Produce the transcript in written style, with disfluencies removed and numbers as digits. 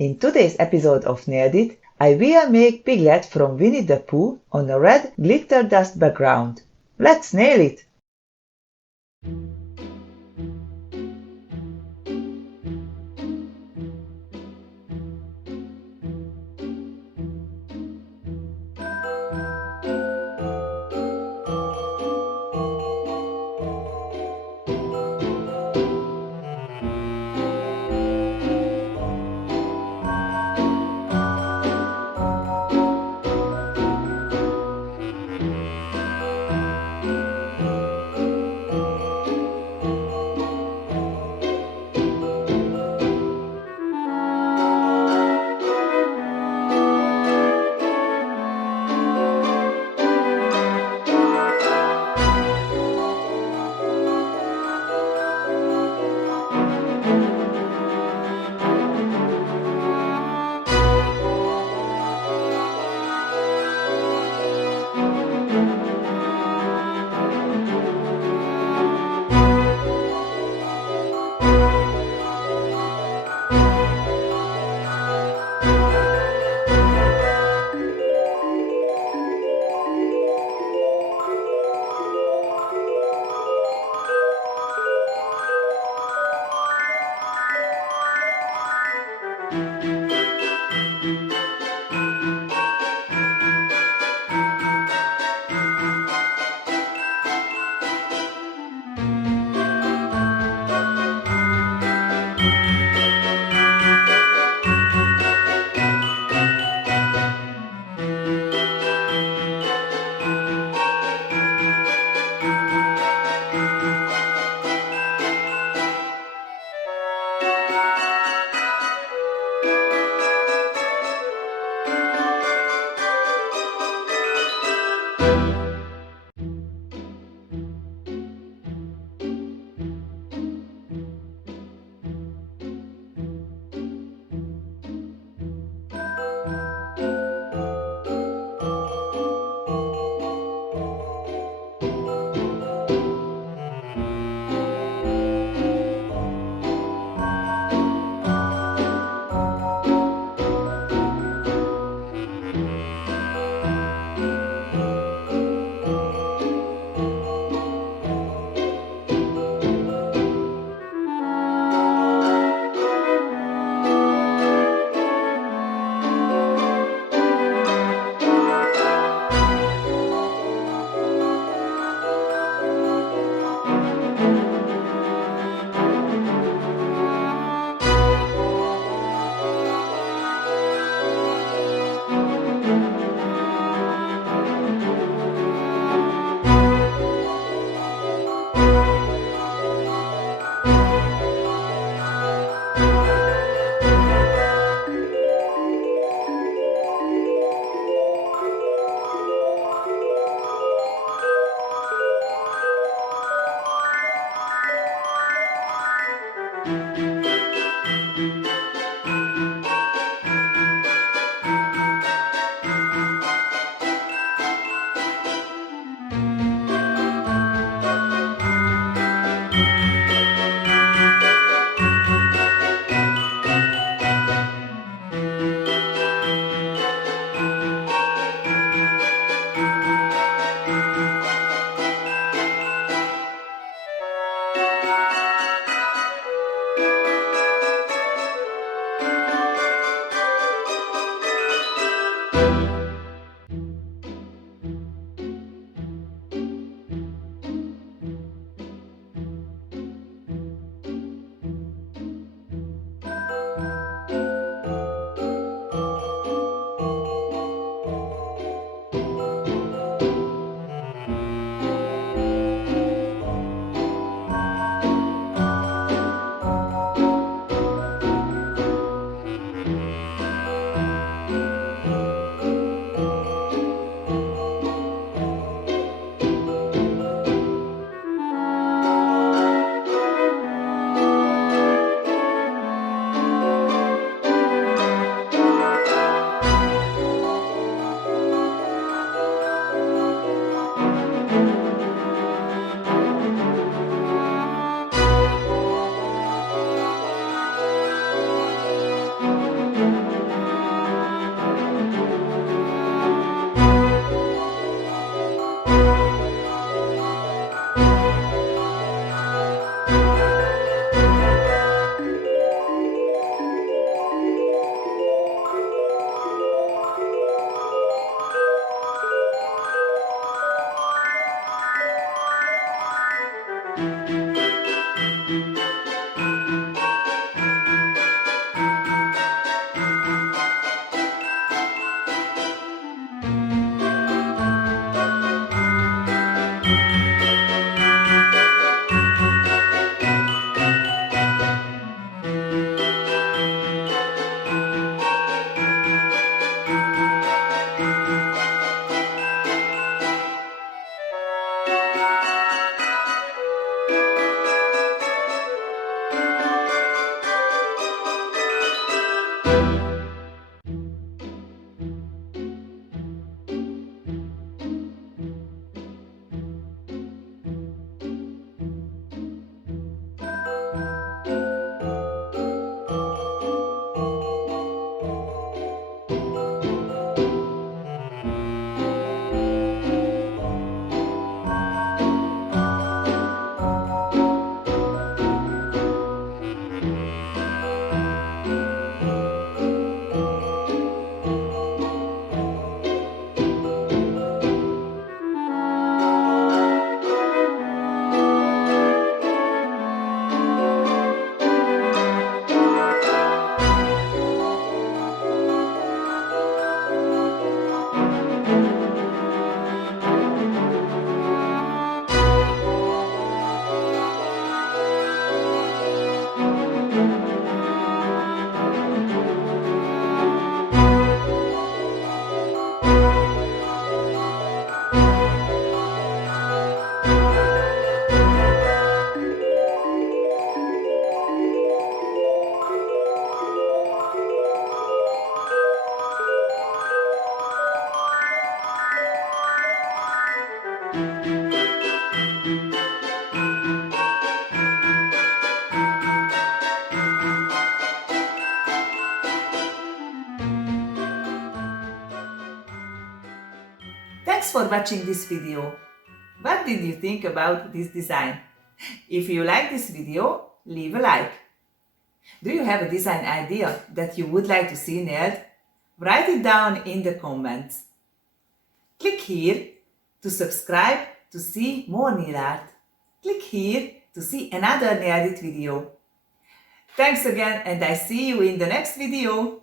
In today's episode of Nailed It, I will make Piglet from Winnie the Pooh on a red glitter dust background. Let's nail it! Thanks for watching this video. What did you think about this design? If you like this video, leave a like. Do you have a design idea that you would like to see nailed? Write it down in the comments. Click here to subscribe to see more nail art. Click here to see another nailed it video. Thanks again, and I see you in the next video.